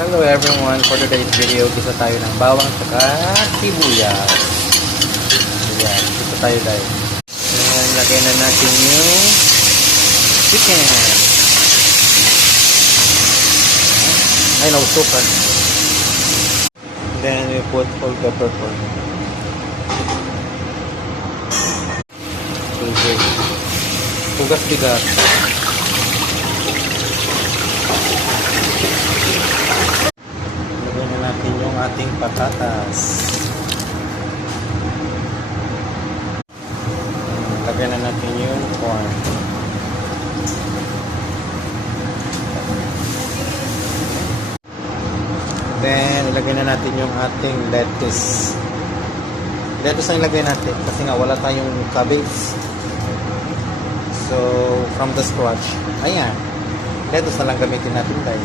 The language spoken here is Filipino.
Hello everyone, for today's video, gusto tayo ng bawang saka sibuyas. Ayan, gusto tayo dahil. Ayan, lagyan na natin yung chicken. Ay, nausukan. Then we put whole pepper for tubig. Hugas bigas. Lagyan na natin yung ating patatas. Lagyan na natin yung corn. Then, ilagay na natin yung ating lettuce. Lettuce ang ilagay natin kasi nga wala tayong cabbage. So, from the scratch, ayan, lettuce na lang gamitin natin tayo.